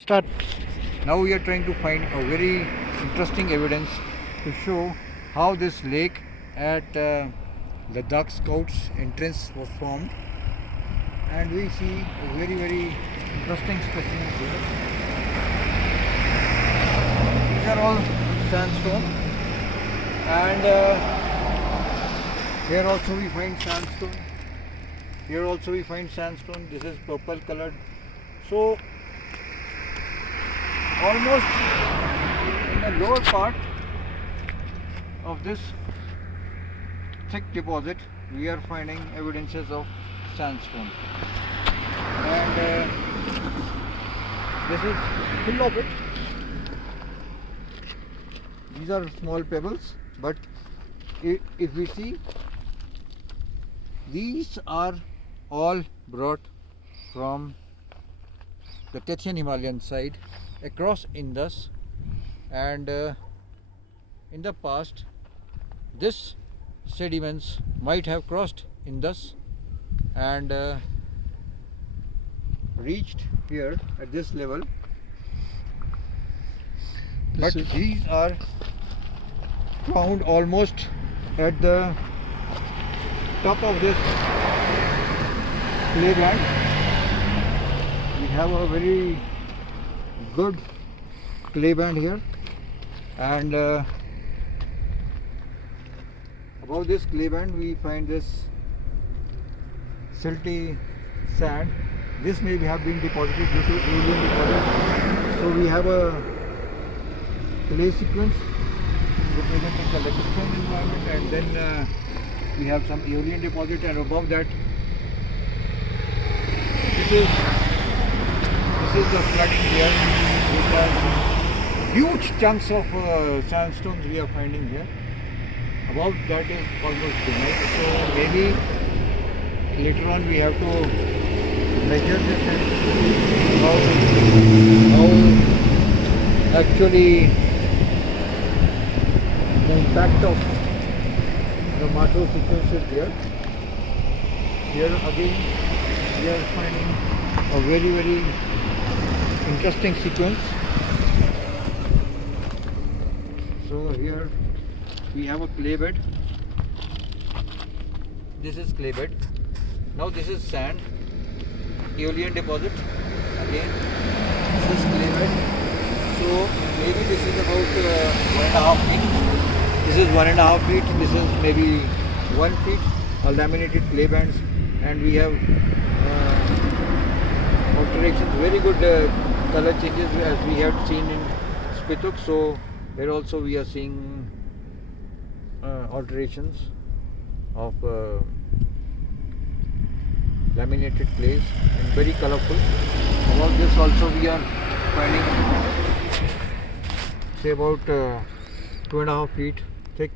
Start. Now we are trying to find a very interesting evidence to show how this lake at Ladakh Scouts entrance was formed, and we see a very interesting specimen here. These are all sandstone, and here also we find sandstone. Here also we find sandstone. This is purple colored. So almost in the lower part of this thick deposit we are finding evidences of sandstone, and this is full of it. These are small pebbles, but if we see, these are all brought from the Tethian Himalayan side across Indus, and in the past this sediments might have crossed Indus and reached here at this level, but these are found almost at the top of this clay band. We have a very good clay band here, and above this clay band we find this silty sand. This may have been deposited due to alien deposit. So we have a clay sequence representing the limestone environment, and then we have some aeolian deposit, and above that this is the flooding here, which are huge chunks of sandstones we are finding here. Above that is almost granite, so maybe later on we have to measure this and how actually the impact of the macro sequence is there. Here again we are finding a very interesting sequence. So here we have a clay bed. This is clay bed. Now this is sand, aeolian deposit. Again this is clay bed. So maybe this is about 1.5 feet. This is 1.5 feet. This is maybe 1 feet. Laminated clay bands, and we have alterations, very good color changes as we have seen in Spituk. So here also we are seeing alterations of laminated clays and very colorful. Above this also we are finding say about 2.5 feet thick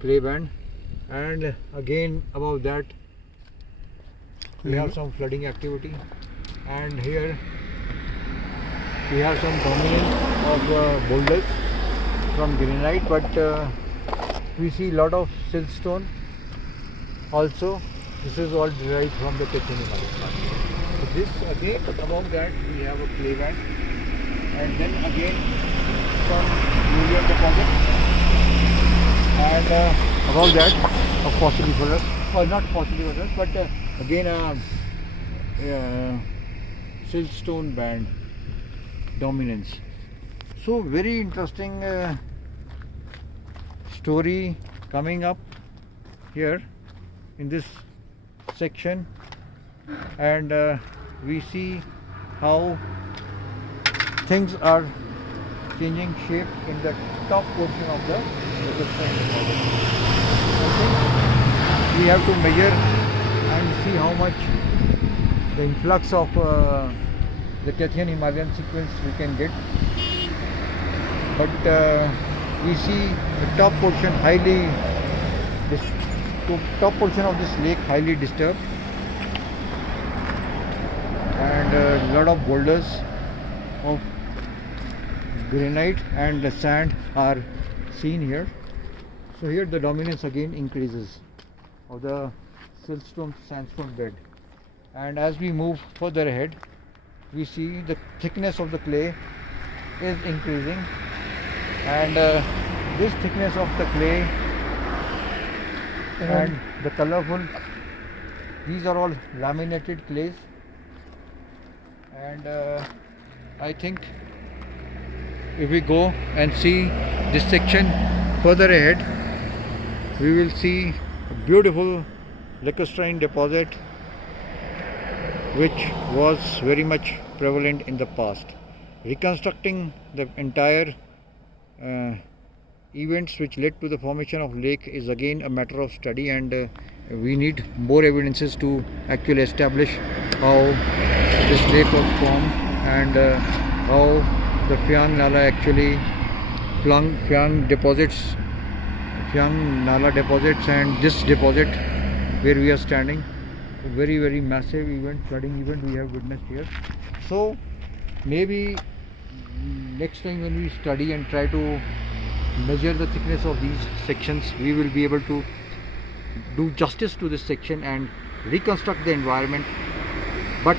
clay band, and again above that we have some flooding activity, and here we have some dominance of boulders from granite, but we see a lot of siltstone also. This is all derived from the Tethian Himalayan. So this again, above that we have a clay band, and then again some aeolian deposit, and above that a fossiliferous, or not fossiliferous, but again a siltstone band dominance. So very interesting story coming up here in this section, and we see how things are changing shape in the top portion of the resistance deposit. I think we have to measure and see how much the influx of the Tethian Himalayan sequence we can get, but we see the top portion top portion of this lake highly disturbed, and a lot of boulders of granite and the sand are seen here. So here the dominance again increases of the siltstone sandstone bed, and as we move further ahead we see the thickness of the clay is increasing, and this thickness of the clay and the colorful, these are all laminated clays, and I think if we go and see this section further ahead, we will see a beautiful lacustrine deposit which was very much prevalent in the past. Reconstructing the entire events which led to the formation of lake is again a matter of study, and we need more evidences to actually establish how this lake was formed, and how the Phayang Nala actually Phayang Nala deposits, and this deposit where we are standing, a very massive event, flooding event we have witnessed here. So maybe next time when we study and try to measure the thickness of these sections, we will be able to do justice to this section and reconstruct the environment. But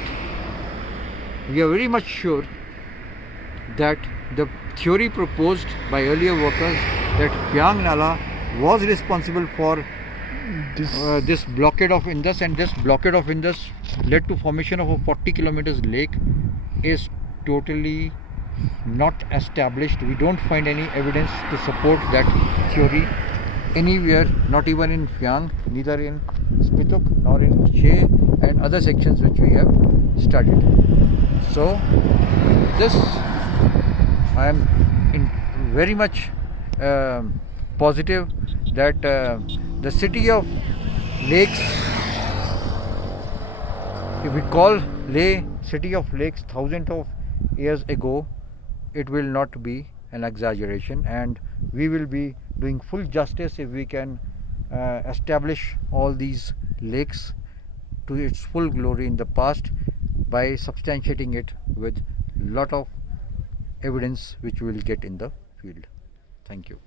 we are very much sure that the theory proposed by earlier workers, that Phayang Nala was responsible for this blockade of Indus, and this blockade of Indus led to formation of a 40 kilometers lake, is totally not established. We don't find any evidence to support that theory anywhere, not even in Phayang, neither in Spituk nor in Che and other sections which we have studied. So this, I am very much positive that the city of lakes, if we call Leh city of lakes thousands of years ago, it will not be an exaggeration, and we will be doing full justice if we can establish all these lakes to its full glory in the past by substantiating it with lot of evidence which we will get in the field. Thank you.